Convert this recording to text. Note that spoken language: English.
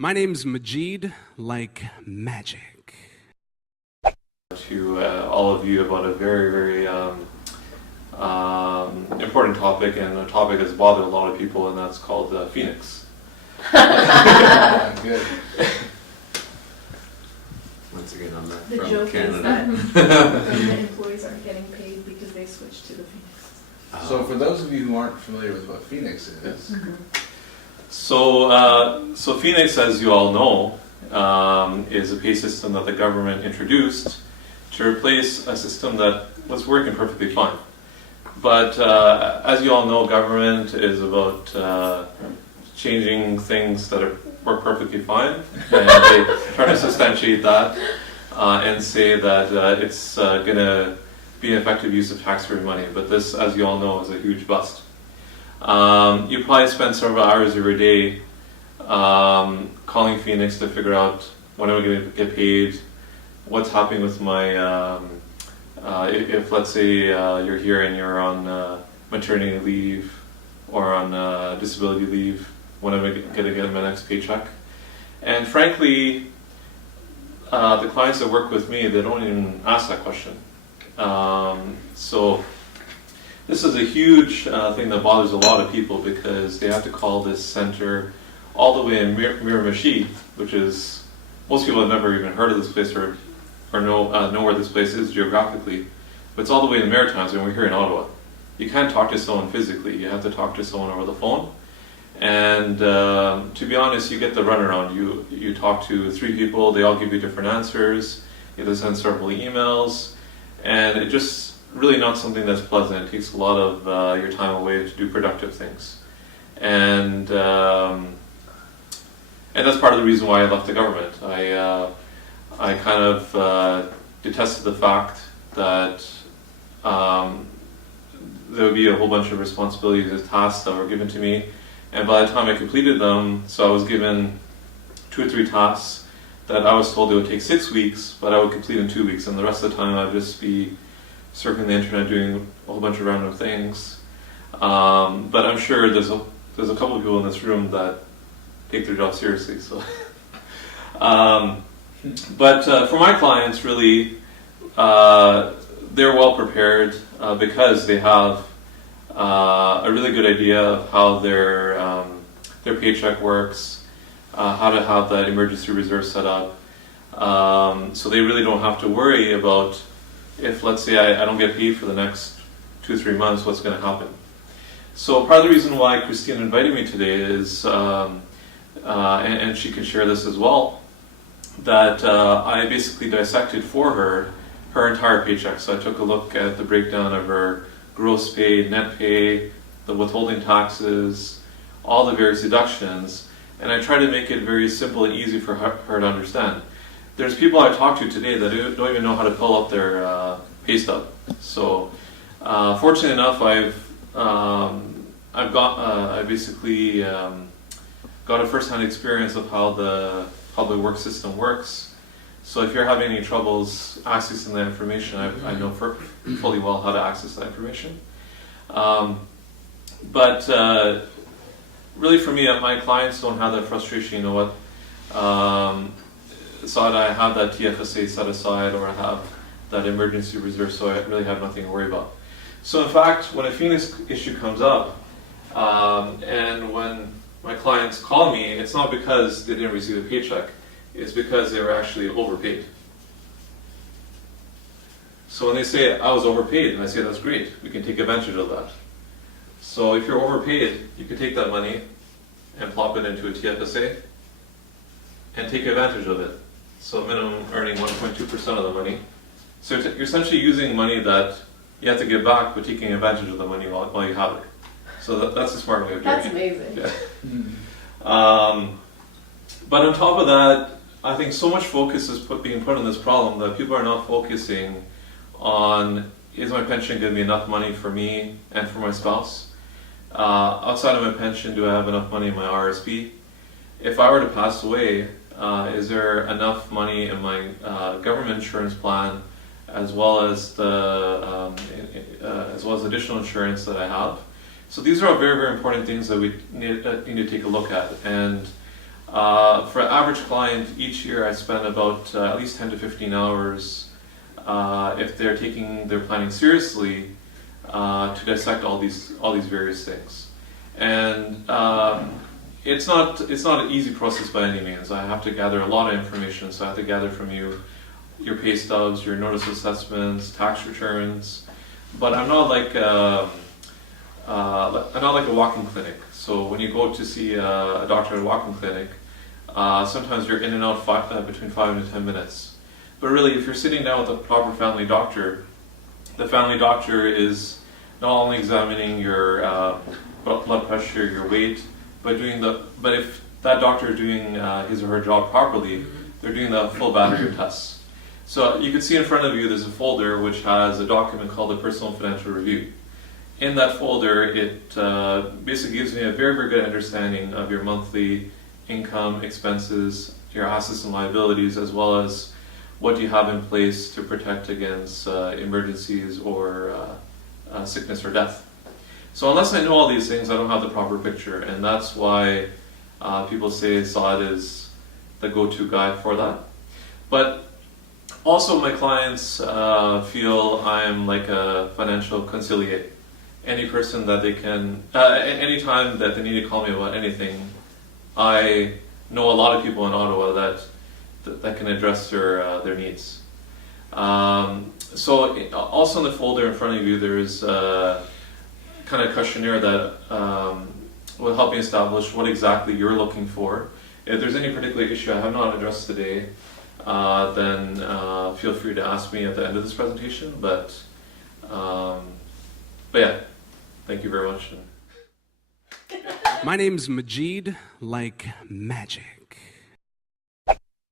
My name's Majid, like magic. To all of you about a very, very important topic, and a topic that's bothered a lot of people, and that's called Phoenix. Good. Once again, I'm not The from joke Canada. is that government employees aren't getting paid because they switched to the Phoenix. So for those of you who aren't familiar with what Phoenix is, So Phoenix, as you all know, is a pay system that the government introduced to replace a system that was working perfectly fine. But as you all know, government is about changing things that work perfectly fine, and they try to substantiate that and say that it's going to be an effective use of taxpayer money. But this, as you all know, is a huge bust. You probably spend several hours every day calling Phoenix to figure out when am I going to get paid, what's happening with my, if let's say you're here and you're on maternity leave or on disability leave, when am I going to get my next paycheck? And frankly, the clients that work with me, they don't even ask that question. So this is a huge thing that bothers a lot of people, because they have to call this center all the way in Miramichi, which is, most people have never even heard of this place or know where this place is geographically, but it's all the way in the Maritimes, and we're here in Ottawa. You can't talk to someone physically, you have to talk to someone over the phone. And to be honest, you get the runaround. You talk to 3 people, they all give you different answers, you have to send several emails, and it just really not something that's pleasant. It takes a lot of your time away to do productive things. And that's part of the reason why I left the government. I kind of detested the fact that there would be a whole bunch of responsibilities and tasks that were given to me, and by the time I completed them, so I was given 2 or 3 tasks that I was told it would take 6 weeks, but I would complete in 2 weeks, and the rest of the time I'd just be surfing the internet doing a whole bunch of random things. But I'm sure there's a couple of people in this room that take their job seriously. So, but for my clients, really, they're well prepared because they have a really good idea of how their paycheck works, how to have that emergency reserve set up. So they really don't have to worry about, if let's say I don't get paid for the next 2 or 3 months, what's going to happen. So part of the reason why Christine invited me today is, and she can share this as well, that I basically dissected for her entire paycheck. So I took a look at the breakdown of her gross pay, net pay, the withholding taxes, all the various deductions, and I tried to make it very simple and easy for her to understand. There's people I talked to today that don't even know how to pull up their pay stub. So, fortunately enough, I basically got a first-hand experience of how the work system works. So if you're having any troubles accessing that information, I know fully well how to access that information. But really, for me, my clients don't have that frustration. You know what? Saad, I have that TFSA set aside, or I have that emergency reserve, so I really have nothing to worry about. So in fact, when a Phoenix issue comes up, and when my clients call me, it's not because they didn't receive a paycheck, it's because they were actually overpaid. So when they say, I was overpaid, and I say, that's great, we can take advantage of that. So if you're overpaid, you can take that money and plop it into a TFSA and take advantage of it. So minimum earning 1.2% of the money. So you're essentially using money that you have to give back, but taking advantage of the money while you have it. So that's a smart way of doing it. That's amazing. Yeah. But on top of that, I think so much focus is being put on this problem that people are not focusing on, is my pension going to be enough money for me and for my spouse? Outside of my pension, do I have enough money in my RSP? If I were to pass away, is there enough money in my government insurance plan, as well as additional insurance that I have? So these are all very, very important things that we need to take a look at. And For an average client, each year I spend about at least 10 to 15 hours if they're taking their planning seriously to dissect all these various things. And it's not an easy process by any means. I have to gather a lot of information, so I have to gather from you your pay stubs, your notice assessments, tax returns. But I'm not like a walk-in clinic. So when you go to see a doctor at a walk-in clinic, sometimes you're in and out between 5 and 10 minutes. But really, if you're sitting down with a proper family doctor, the family doctor is not only examining your blood pressure, your weight, but if that doctor is doing his or her job properly, they're doing the full battery of tests. So you can see in front of you there's a folder which has a document called the Personal Financial Review. In that folder, it basically gives me a very, very good understanding of your monthly income, expenses, your assets and liabilities, as well as what you have in place to protect against emergencies or sickness or death. So unless I know all these things, I don't have the proper picture, and that's why people say Saad is the go-to guy for that. But also my clients feel I'm like a financial conciliator. Any person that they can, anytime that they need to call me about anything, I know a lot of people in Ottawa that can address their needs. So also in the folder in front of you, there's a kind of questionnaire that will help me establish what exactly you're looking for. If there's any particular issue I have not addressed today, then feel free to ask me at the end of this presentation. But yeah, thank you very much. My name's Majid, like magic.